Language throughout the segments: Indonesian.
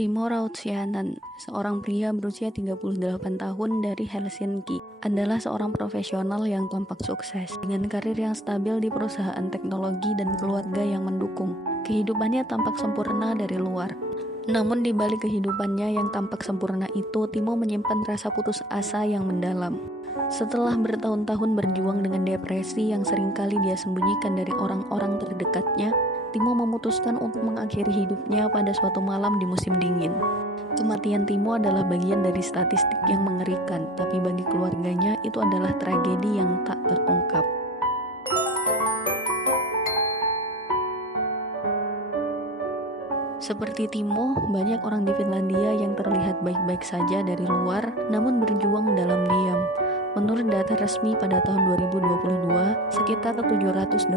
Timo Rautsianen, seorang pria berusia 38 tahun dari Helsinki, adalah seorang profesional yang tampak sukses, dengan karir yang stabil di perusahaan teknologi dan keluarga yang mendukung. Kehidupannya tampak sempurna dari luar. Namun di balik kehidupannya yang tampak sempurna itu, Timo menyimpan rasa putus asa yang mendalam. Setelah bertahun-tahun berjuang dengan depresi yang seringkali dia sembunyikan dari orang-orang terdekatnya, Timo memutuskan untuk mengakhiri hidupnya pada suatu malam di musim dingin. Kematian Timo adalah bagian dari statistik yang mengerikan, tapi bagi keluarganya itu adalah tragedi yang tak terungkap. Seperti Timo, banyak orang di Finlandia yang terlihat baik-baik saja dari luar, namun berjuang dalam diam. Menurut data resmi pada tahun 2022, sekitar 787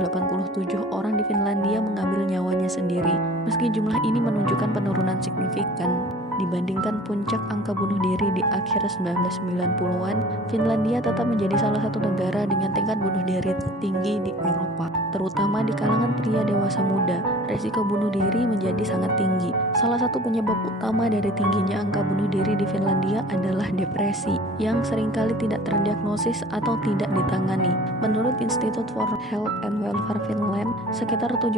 orang di Finlandia mengambil nyawanya sendiri. Meski jumlah ini menunjukkan penurunan signifikan dibandingkan puncak angka bunuh diri di akhir 1990-an, Finlandia tetap menjadi salah satu negara dengan tingkat bunuh diri tertinggi di Eropa, terutama di kalangan pria dewasa muda. Resiko bunuh diri menjadi sangat tinggi. Salah satu penyebab utama dari tingginya angka bunuh diri di Finlandia adalah depresi, yang seringkali tidak terdiagnosis atau tidak ditangani. Menurut Institute for Health and Welfare Finland, sekitar 7%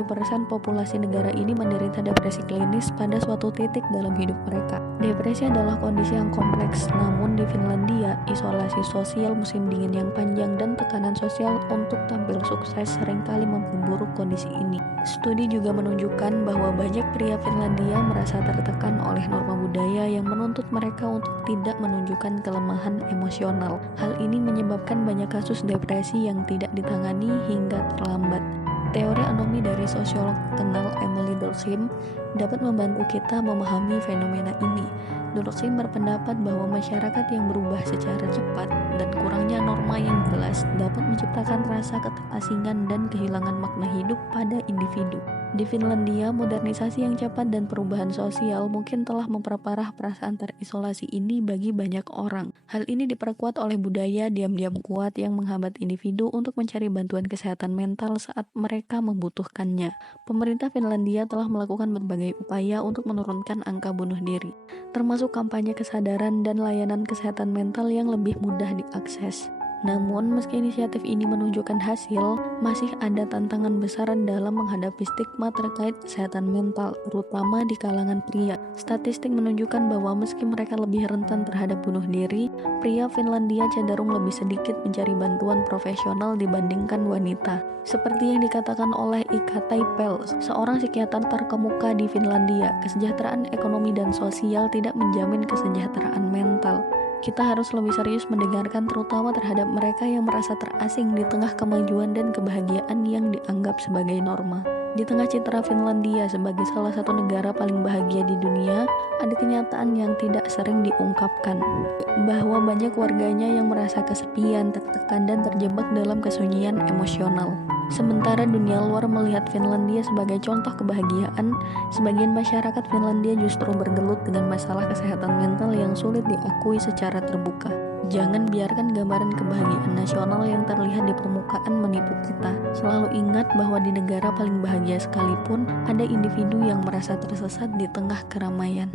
populasi negara ini menderita depresi klinis pada suatu titik dalam hidup mereka. Depresi adalah kondisi yang kompleks, namun di Finlandia, isolasi sosial musim dingin yang panjang dan tekanan sosial untuk tampil sukses seringkali memperburuk kondisi ini. Studi juga menunjukkan bahwa banyak pria Finlandia merasa tertekan oleh norma budaya yang menuntut mereka untuk tidak menunjukkan kelemahan emosional. Hal ini menyebabkan banyak kasus depresi yang tidak ditangani hingga terlambat. Teori anomi dari sosiolog terkenal Emily Durkheim dapat membantu kita memahami fenomena ini. Durkheim berpendapat bahwa masyarakat yang berubah secara cepat dan kurangnya norma yang jelas dapat menciptakan rasa keterasingan dan kehilangan makna hidup pada individu. Di Finlandia, modernisasi yang cepat dan perubahan sosial mungkin telah memperparah perasaan terisolasi ini bagi banyak orang. Hal ini diperkuat oleh budaya diam-diam kuat yang menghambat individu untuk mencari bantuan kesehatan mental saat mereka membutuhkannya. Pemerintah Finlandia telah melakukan berbagai upaya untuk menurunkan angka bunuh diri, termasuk kampanye kesadaran dan layanan kesehatan mental yang lebih mudah diakses. Namun, meski inisiatif ini menunjukkan hasil, masih ada tantangan besar dalam menghadapi stigma terkait kesehatan mental, terutama di kalangan pria. Statistik menunjukkan bahwa meski mereka lebih rentan terhadap bunuh diri, pria Finlandia cenderung lebih sedikit mencari bantuan profesional dibandingkan wanita. Seperti yang dikatakan oleh Ika Taipel, seorang psikiater terkemuka di Finlandia, kesejahteraan ekonomi dan sosial tidak menjamin kesejahteraan mental. Kita harus lebih serius mendengarkan, terutama terhadap mereka yang merasa terasing di tengah kemajuan dan kebahagiaan yang dianggap sebagai norma. Di tengah citra Finlandia sebagai salah satu negara paling bahagia di dunia, ada kenyataan yang tidak sering diungkapkan, bahwa banyak warganya yang merasa kesepian, tertekan, dan terjebak dalam kesunyian emosional. Sementara dunia luar melihat Finlandia sebagai contoh kebahagiaan, sebagian masyarakat Finlandia justru bergelut dengan masalah kesehatan mental yang sulit diakui secara terbuka. Jangan biarkan gambaran kebahagiaan nasional yang terlihat di permukaan menipu kita. Selalu ingat bahwa di negara paling bahagia sekalipun, ada individu yang merasa tersesat di tengah keramaian.